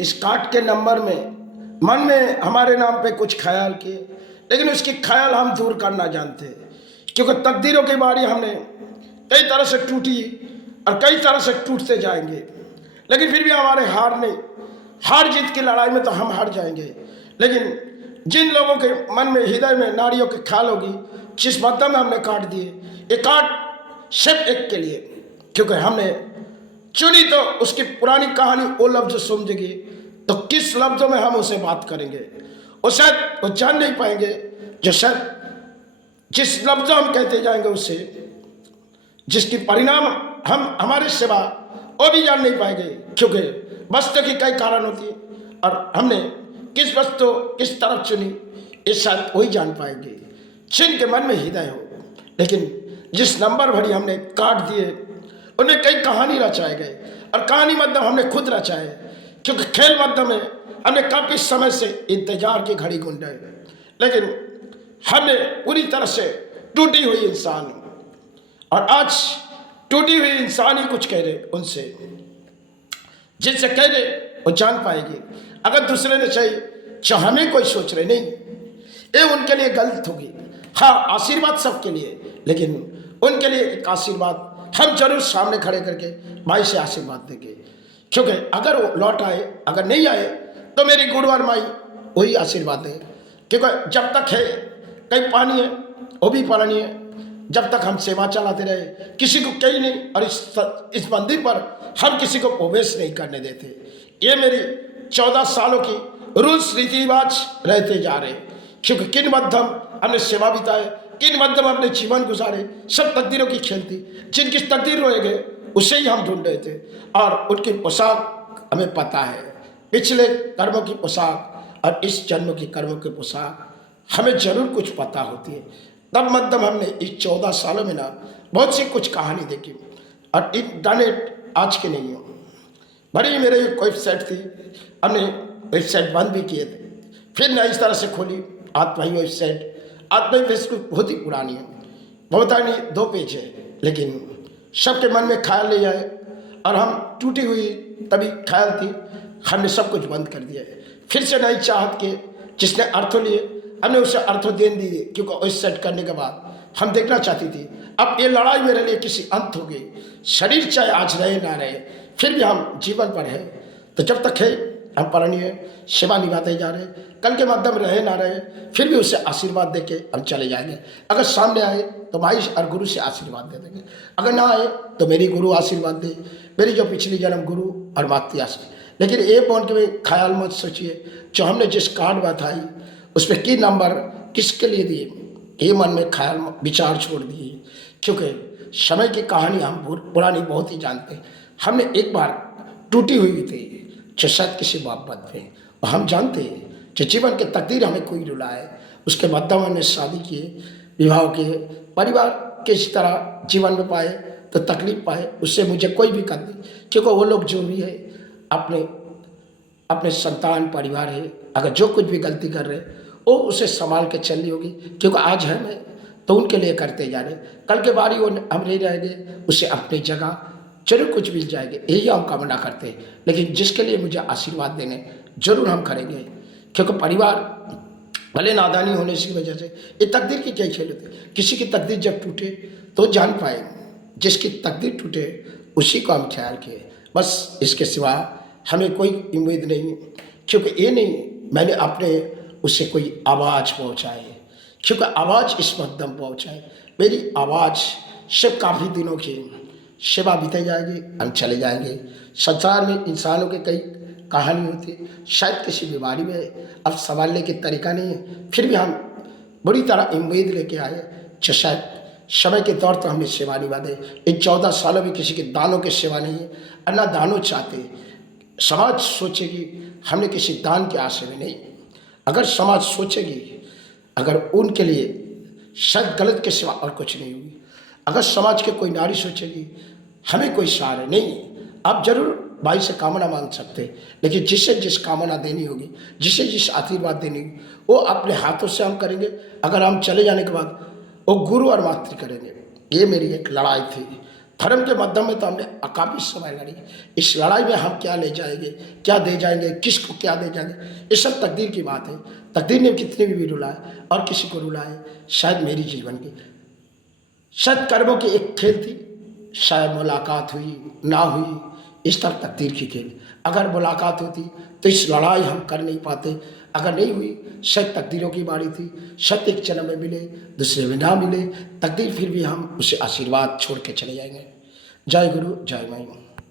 इस कार्ड के नंबर में मन में हमारे नाम पे कुछ ख्याल किए, लेकिन उसकी ख्याल हम दूर करना जानते हैं, क्योंकि तकदीरों की बारी हमने कई तरह से टूटी और कई तरह से टूटते जाएंगे, लेकिन फिर भी हमारे हार जीत की लड़ाई में तो हम हार जाएंगे। लेकिन जिन लोगों के मन में हृदय में नारियों के ख्याल होगी, जिस बदम में हमने काट दिए, ये काट सिर्फ एक के लिए, क्योंकि हमने चुनी तो उसकी पुरानी कहानी वो लफ्ज समझेगी, तो किस लफ्जों में हम उसे बात करेंगे, वो शायद वो जान नहीं पाएंगे, जो शायद जिस लफ्जों हम कहते जाएंगे उससे जिसकी परिणाम हम हमारे सिवा वो भी जान नहीं पाएंगे, क्योंकि वस्तु की कई कारण होती है और हमने किस वस्तु किस तरफ चुनी ये शायद वही जान पाएंगे जिनके मन में हृदय हो। लेकिन जिस नंबर भरी हमने काट दिए उनमें कई कहानी रचाए गए, और कहानी मध्यम हमने खुद रचाए, क्योंकि खेल मध्यम में हमने काफ़ी समय से इंतजार की घड़ी गुंडाई, लेकिन हमने पूरी तरह से टूटी हुई इंसान, और आज टूटी हुई इंसान ही कुछ कह रहे उनसे, जिनसे कह रहे वो जान पाएगी। अगर दूसरे ने चाहिए जो हमें कोई सोच रहे नहीं, ये उनके लिए गलत होगी। हाँ, आशीर्वाद सबके लिए, लेकिन उनके लिए एक आशीर्वाद हम जरूर सामने खड़े करके माई से आशीर्वाद देंगे, क्योंकि अगर वो लौट आए, अगर नहीं आए तो मेरी गुरु और माई वही आशीर्वाद दे, क्योंकि जब तक है कहीं पानी है वो भी पानी है, जब तक हम सेवा चलाते रहे किसी को कहीं नहीं, और इस मंदिर पर हम किसी को प्रवेश नहीं करने देते। ये मेरी 14 सालों की रूल्स रीति रिवाज रहते जा रहे, क्योंकि किन मध्यम हमने सेवा बिताए, किन मध्यम अपने जीवन गुजारे, सब तकदीरों की खेल थी। जिनकी तकदीर रोए गए उसे ही हम ढूंढ रहे थे, और उनकी पोशाक हमें पता है, पिछले कर्मों की पोशाक और इस जन्म की कर्मों की पोशाक हमें जरूर कुछ पता होती है। तब मध्यम हमने इस 14 सालों में ना बहुत सी कुछ कहानी देखी, और इंटरनेट आज के नहीं हो। बड़ी मेरे एक वेबसाइट थी, हमने वेबसाइट बंद भी किए थे, फिर नई तरह से खोली आत्माई वेबसाइट। आत्माई फेसबुक बहुत ही पुरानी है, बहुत नहीं 2 पेज है, लेकिन सबके मन में ख्याल नहीं आए, और हम टूटी हुई तभी ख्याल थी, हमने सब कुछ बंद कर दिया है। फिर से नई चाहत के जिसने अर्थ लिए हमने उसे अर्थ दे दिए, क्योंकि वेबसाइट करने के बाद हम देखना चाहती थी अब ये लड़ाई मेरे लिए किसी अंत हो गई। शरीर चाहे आज रहे ना रहे, फिर भी हम जीवन पर है, तो जब तक है हम परणीय सेवा निभाते जा रहे, कल के माध्यम रहे ना रहे फिर भी उसे आशीर्वाद देके हम चले जाएंगे। अगर सामने आए तो माई और गुरु से आशीर्वाद दे देंगे, अगर ना आए तो मेरी गुरु आशीर्वाद दे, मेरी जो पिछली जन्म गुरु और मातृ आशीर्वाद। लेकिन ये बोल के ख्याल मत सोचिए जो हमने जिस कार्ड बताई उस पर की नंबर किसके लिए दिए, ये मन में ख्याल विचार छोड़ दिए, क्योंकि समय की कहानी हम पुरानी बहुत ही जानते हैं। हमने एक बार टूटी हुई थी जो शायद किसी मोहब्बत में, और हम जानते हैं जो जीवन के तकदीर हमें कोई रुलाए, उसके बाद हमने शादी किए, विवाह किए, परिवार के इस तरह जीवन में पाए तो तकलीफ पाए, उससे मुझे कोई भी कर नहीं, क्योंकि वो लोग जो भी है अपने संतान परिवार है, अगर जो कुछ भी गलती कर रहे वो उसे संभाल के चलनी होगी, क्योंकि आज है मैं तो उनके लिए करते जा रहे, कल के बारी वो हम नहीं रहेंगे, उसे अपनी जगह जरूर कुछ मिल जाएंगे, यही हम कामना करते हैं। लेकिन जिसके लिए मुझे आशीर्वाद देने जरूर हम करेंगे, क्योंकि परिवार भले नादानी होने की वजह से ये तकदीर की क्या खेल होती है। किसी की तकदीर जब टूटे तो जान पाए, जिसकी तकदीर टूटे उसी को हम ख्याल किए, बस इसके सिवा हमें कोई उम्मीद नहीं, क्योंकि ये नहीं मैंने अपने उससे कोई आवाज़ पहुँचाए, क्योंकि आवाज़ इस मध्यम पहुँचाए, मेरी आवाज़ सिर्फ काफ़ी दिनों की सेवा बीते जाएगी, हम चले जाएंगे। संसार में इंसानों के कई कहानी होती है, शायद किसी बीमारी में अब संभालने की तरीका नहीं है, फिर भी हम बड़ी तरह उम्मीद लेके आए जो शायद समय के तौर पर हमने सेवा निभा दे। इन 14 सालों में किसी के दानों की सेवा नहीं है, और ना दानों चाहते। समाज सोचेगी हमने किसी दान के आशे में नहीं, अगर समाज सोचेगी, अगर उनके लिए शायद गलत के सिवा और कुछ नहीं होगी, अगर समाज के कोई नारी सोचेगी हमें कोई सहारा नहीं, आप जरूर भाई से कामना मांग सकते, लेकिन जिसे जिस कामना देनी होगी, जिसे जिस आशीर्वाद देनी होगी वो अपने हाथों से हम करेंगे। अगर हम चले जाने के बाद वो गुरु और मातृ करेंगे। ये मेरी एक लड़ाई थी, धर्म के माध्यम में तो हमने काफ़ी समय लड़ी, इस लड़ाई में हम क्या ले जाएंगे, क्या दे जाएंगे, किसको क्या दे जाएंगे, ये सब तकदीर की बात है। तकदीर ने कितने भी रुलाए और किसी को रुलाए, शायद मेरी जीवन की सत्कर्मों की एक खेल थी, शायद मुलाकात हुई ना हुई, इस तरह तकदीर की खेल। अगर मुलाकात होती तो इस लड़ाई हम कर नहीं पाते, अगर नहीं हुई शायद तकदीरों की बारी थी, शायद एक जन्म में मिले दूसरे में ना मिले, तकदीर फिर भी हम उसे आशीर्वाद छोड़ के चले जाएंगे। जय गुरु जय माई।